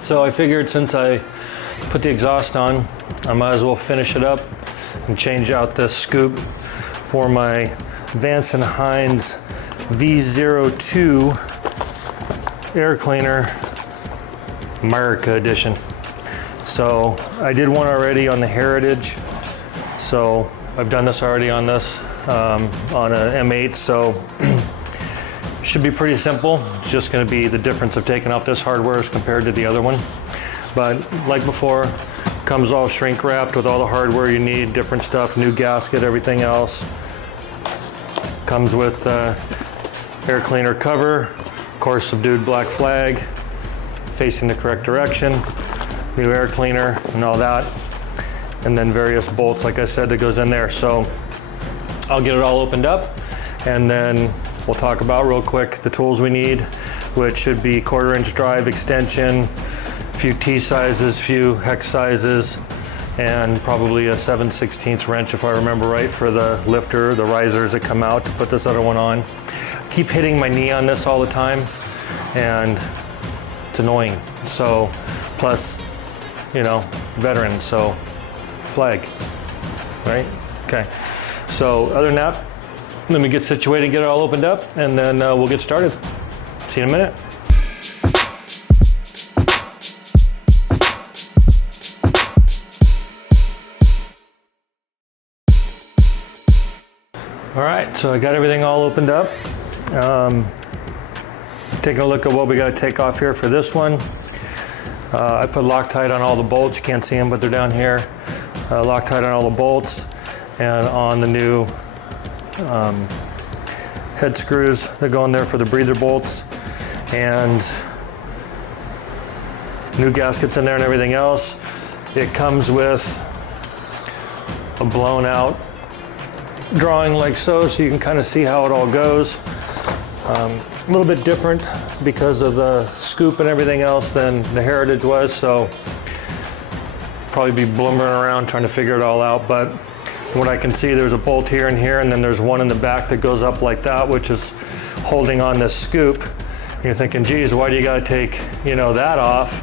So I figured since I put the exhaust on, I might as well finish it up and change out this scoop for my Vance Hines V02 air cleaner America edition. So I did one already on the Heritage, so I've done this already on this on a M8, so should be pretty simple. It's just going to be the difference of taking off this hardware as compared to the other one. But like before, comes all shrink wrapped with all the hardware you need, different stuff, new gasket, everything else. Comes with air cleaner cover, of course subdued black flag, facing the correct direction, new air cleaner and all that, and then various bolts, like I said, that goes in there. So I'll get it all opened up, and then we'll talk about real quick the tools we need, which should be 1/4 inch drive extension, a few T sizes, few hex sizes, and probably a 7/16 wrench, if I remember right, for the lifter, the risers that come out to put this other one on. I keep hitting my knee on this all the time, and it's annoying. So, plus, you know, veteran, so flag, right? Okay. So other than that, let me get situated, get it all opened up, and then we'll get started. See you in a minute. All right, so I got everything all opened up. Taking a look at what we got to take off here for this one. I put Loctite on all the bolts. You can't see them, but they're down here. Loctite on all the bolts, and on the new head screws that go in there for the breather bolts, and new gaskets in there and everything else. It comes with a blown out drawing like so you can kind of see how it all goes. A little bit different because of the scoop and everything else than the Heritage was, so probably be blumbering around trying to figure it all out. But from what I can see, there's a bolt here and here, and then there's one in the back that goes up like that, which is holding on this scoop. And you're thinking, geez, why do you gotta take, you know, that off?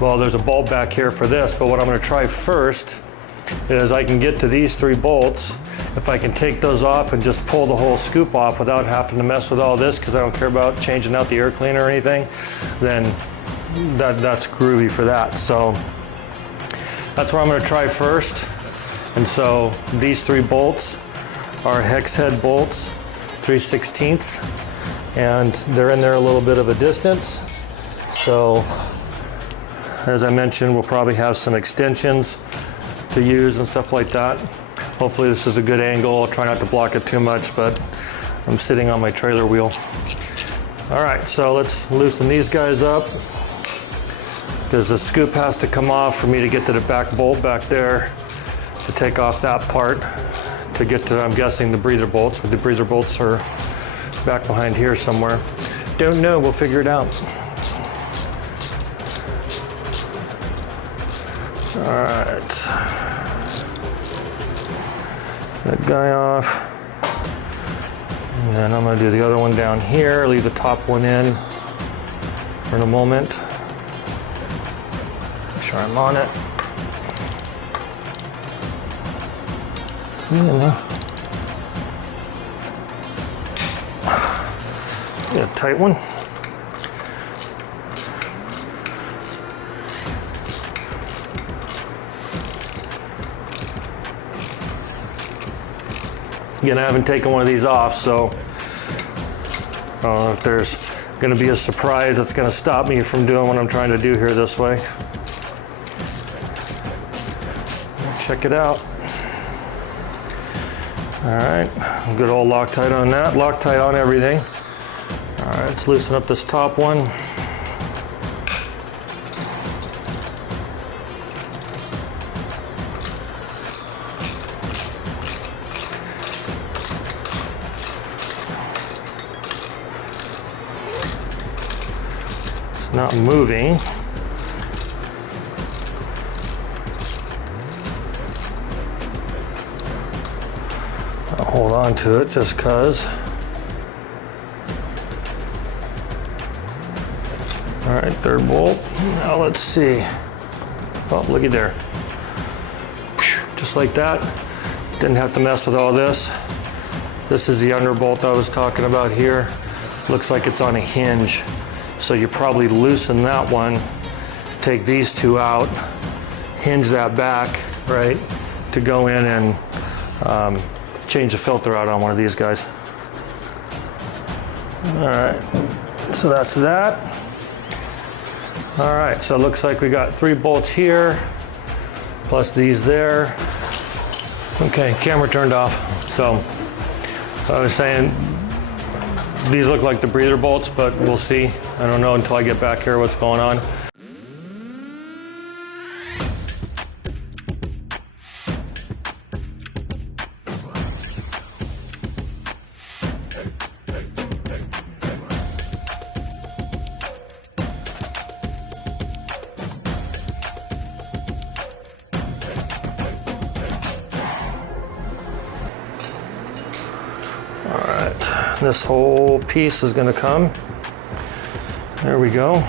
Well, there's a bolt back here for this, but what I'm gonna try first is I can get to these 3 bolts. If I can take those off and just pull the whole scoop off without having to mess with all this, because I don't care about changing out the air cleaner or anything, then that's groovy for that. So that's what I'm going to try first. And so these 3 bolts are hex head bolts, 3/16, and they're in there a little bit of a distance. So as I mentioned, we'll probably have some extensions to use and stuff like that. Hopefully this is a good angle. I'll try not to block it too much, but I'm sitting on my trailer wheel. All right, so let's loosen these guys up, because the scoop has to come off for me to get to the back bolt back there to take off that part to get to, I'm guessing, the breather bolts. The breather bolts are back behind here somewhere. Don't know, we'll figure it out. All right. That guy off. And then I'm gonna do the other one down here, leave the top one in for the moment. Make sure I'm on it. Get a tight one. Again, I haven't taken one of these off, so I don't know if there's going to be a surprise that's going to stop me from doing what I'm trying to do here this way. Check it out. All right, good old Loctite on that. Loctite on everything. All right, let's loosen up this top one. Not moving. I'll hold on to it just cause. All All right, third bolt. Now let's see. Oh, looky there. Just like that. Didn't have to mess with all this. This is the underbolt I was talking about here. Looks like it's on a hinge. So you probably loosen that one, take these two out, hinge that back, right, to go in and change the filter out on one of these guys. All right, so that's that. All right, so it looks like we got 3 bolts here, plus these there. Okay, camera turned off. So I was saying, these look like the breather bolts, but we'll see. I don't know until I get back here what's going on. All right, this whole piece is going to come. There we go.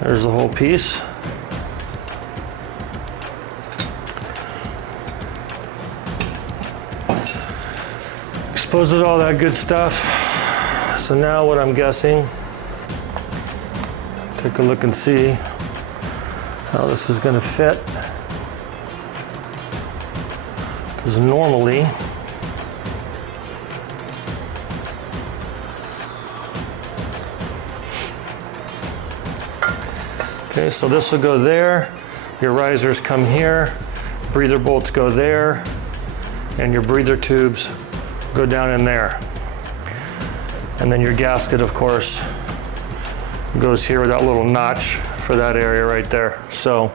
There's the whole piece. Exposed it, all that good stuff. So now what I'm guessing, take a look and see how this is going to fit. Because normally, okay, so this will go there, your risers come here, breather bolts go there, and your breather tubes go down in there. And then your gasket, of course, goes here with that little notch for that area right there. So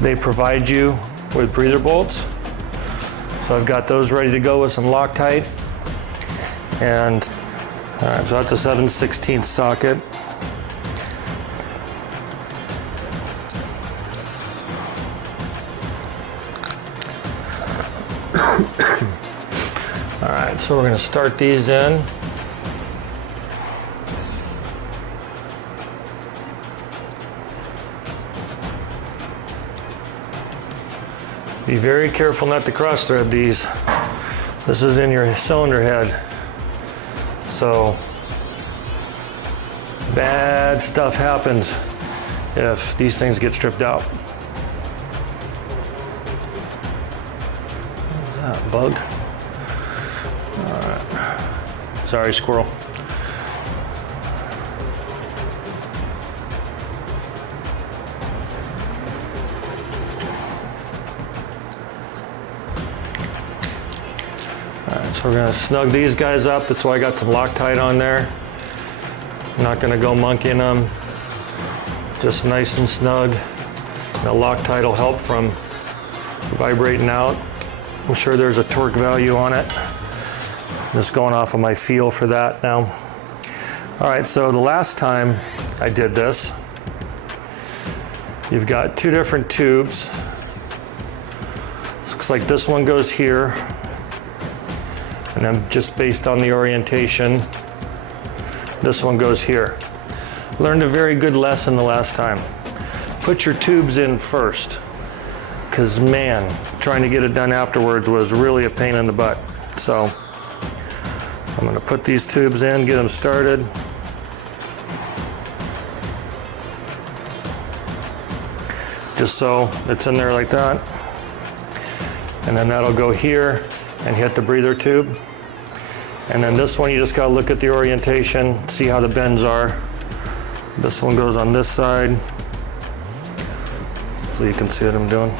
they provide you with breather bolts. So I've got those ready to go with some Loctite. And all right, so that's a 7/16 socket. All right, so we're going to start these in. Be very careful not to cross thread these. This is in your cylinder head. So bad stuff happens if these things get stripped out. Is that bugged? All right. Sorry, squirrel. So we're going to snug these guys up. That's why I got some Loctite on there. I'm not going to go monkeying them. Just nice and snug. The Loctite will help from vibrating out. I'm sure there's a torque value on it. I'm just going off of my feel for that now. All right, so the last time I did this, you've got 2 different tubes. Looks like this one goes here. And then just based on the orientation, this one goes here. Learned a very good lesson the last time. Put your tubes in first, because man, trying to get it done afterwards was really a pain in the butt. So I'm gonna put these tubes in, get them started. Just so it's in there like that. And then that'll go here and hit the breather tube. And then this one, you just gotta look at the orientation, see how the bends are. This one goes on this side, so you can see what I'm doing.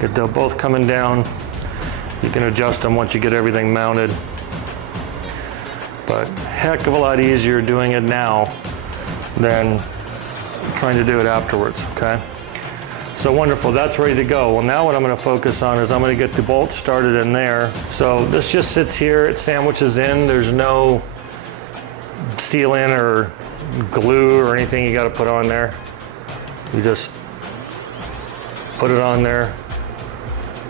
Get them both coming down. You can adjust them once you get everything mounted. But heck of a lot easier doing it now than trying to do it afterwards, okay? So wonderful, that's ready to go. Well, now what I'm gonna focus on is I'm gonna get the bolts started in there. So this just sits here, it sandwiches in. There's no sealant or glue or anything you gotta put on there. You just put it on there,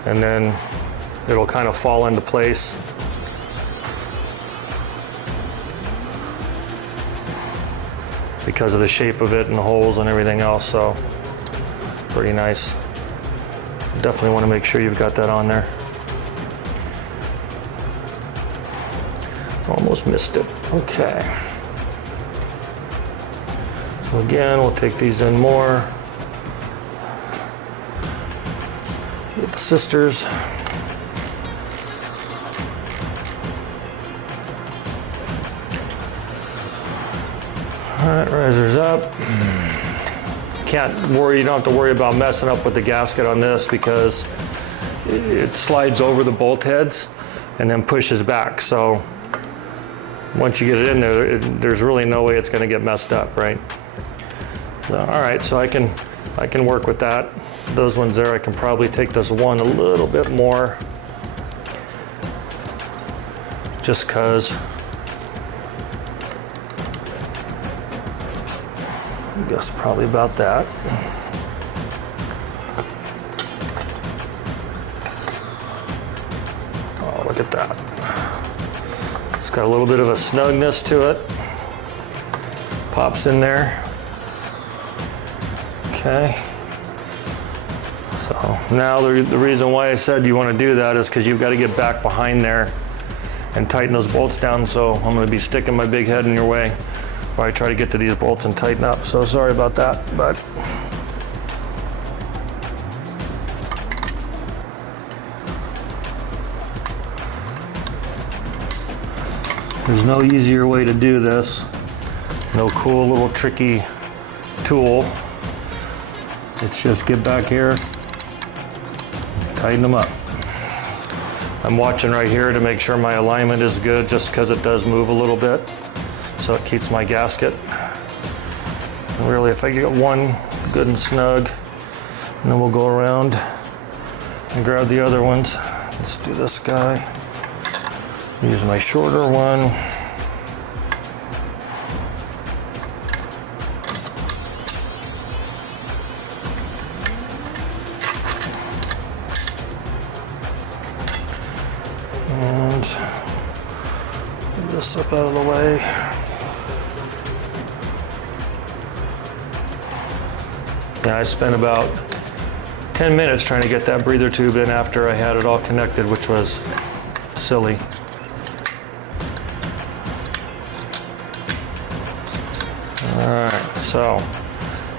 and then it'll kind of fall into place. Because of the shape of it and the holes and everything else, so pretty nice. Definitely want to make sure you've got that on there. Almost missed it. Okay. So again, we'll take these in more. Get the sisters. All right, risers up. Can't worry, you don't have to worry about messing up with the gasket on this because it slides over the bolt heads and then pushes back. So once you get it in there, there's really no way it's going to get messed up, right? So, all right, so I can work with that. Those ones there, I can probably take this one a little bit more, just because. I guess probably about that. Oh, look at that. It's got a little bit of a snugness to it. Pops in there. Okay. So now the reason why I said you want to do that is because you've got to get back behind there and tighten those bolts down. So I'm going to be sticking my big head in your way while I try to get to these bolts and tighten up. So sorry about that, but there's no easier way to do this. No cool little tricky tool. It's just get back here, tighten them up. I'm watching right here to make sure my alignment is good, just because it does move a little bit. So it keeps my gasket. And really, if I get one good and snug, and then we'll go around and grab the other ones. Let's do this guy. Use my shorter one. And get this up out of the way. Yeah, I spent about 10 minutes trying to get that breather tube in after I had it all connected, which was silly. All right, so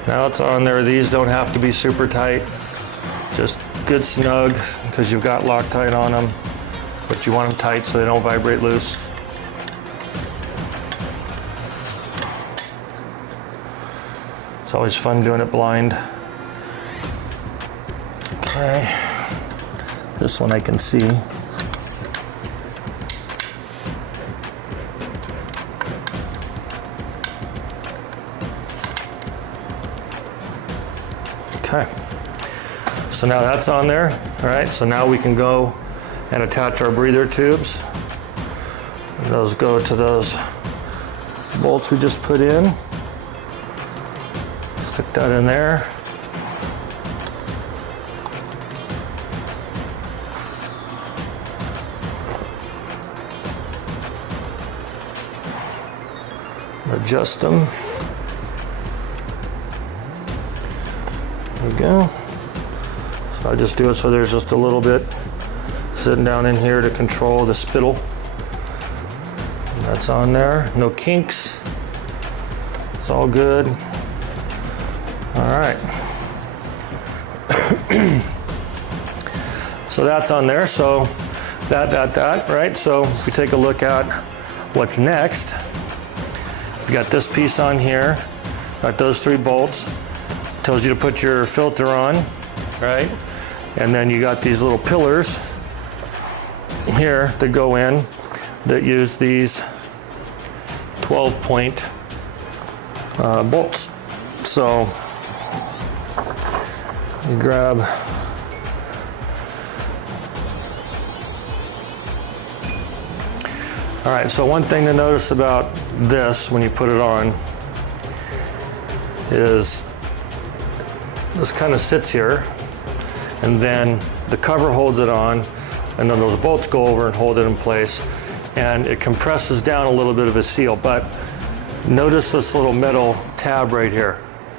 now it's on there. These don't have to be super tight, just good snug, because you've got Loctite on them, but you want them tight so they don't vibrate loose. It's always fun doing it blind. Okay, this one I can see. Okay, so now that's on there. All right, so now we can go and attach our breather tubes. And those go to those bolts we just put in. Stick that in there. Adjust them. There we go. So I just do it so there's just a little bit sitting down in here to control the spittle. And that's on there. No kinks. It's all good. All right. So that's on there. So that, right? So if we take a look at what's next, we've got this piece on here, got those 3 bolts. Tells you to put your filter on, right? And then you got these little pillars here that go in that use these 12-point bolts. So you grab all right, so one thing to notice about this when you put it on is this kind of sits here, and then the cover holds it on, and then those bolts go over and hold it in place, and it compresses down a little bit of a seal. But notice this little metal tab right here,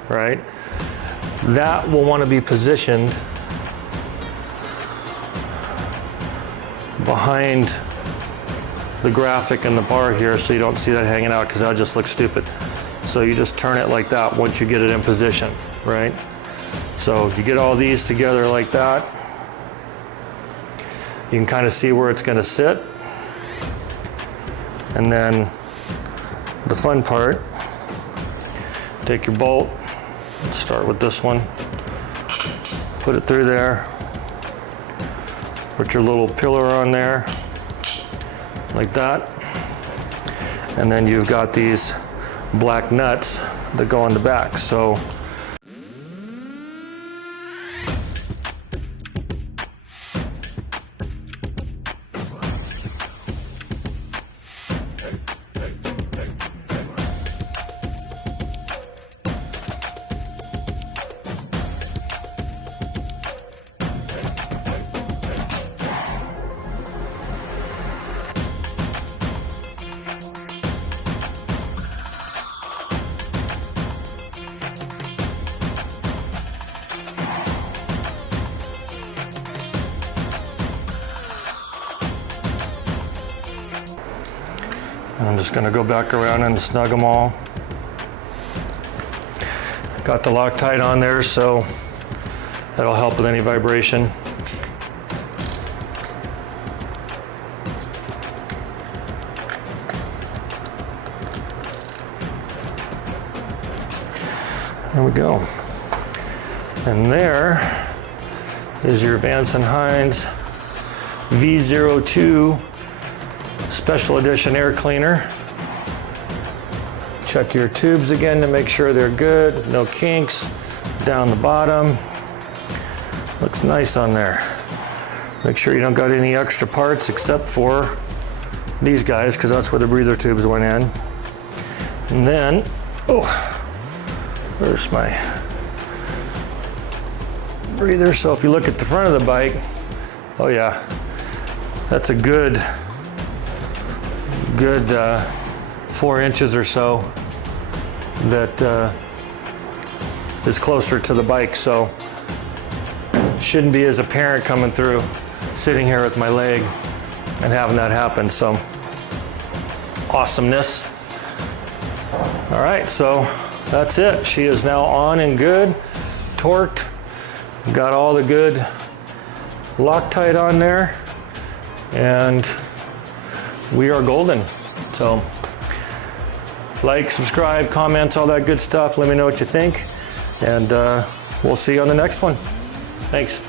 right? That will want to be positioned behind the graphic and the bar here, so you don't see that hanging out, because that just looks stupid. So you just turn it like that once you get it in position, right? So you get all these together like that, you can kind of see where it's going to sit. And then the fun part, take your bolt, start with this one, put it through there, put your little pillar on there like that, and then you've got these black nuts that go on the back. So I'm just going to go back around and snug them all. Got the Loctite on there, so that'll help with any vibration. There we go. And there is your Vance Hines V02 Special Edition air cleaner. Check your tubes again to make sure they're good, no kinks down the bottom. Looks nice on there. Make sure you don't got any extra parts except for these guys, because that's where the breather tubes went in. And then, oh, where's my breather? So if you look at the front of the bike, oh yeah, that's a good 4 inches or so that is closer to the bike, so shouldn't be as apparent coming through sitting here with my leg and having that happen. So awesomeness. All right, so that's it. She is now on and good, torqued, got all the good Loctite on there, and we are golden. So like, subscribe, comment, all that good stuff. Let me know what you think, and we'll see you on the next one. Thanks.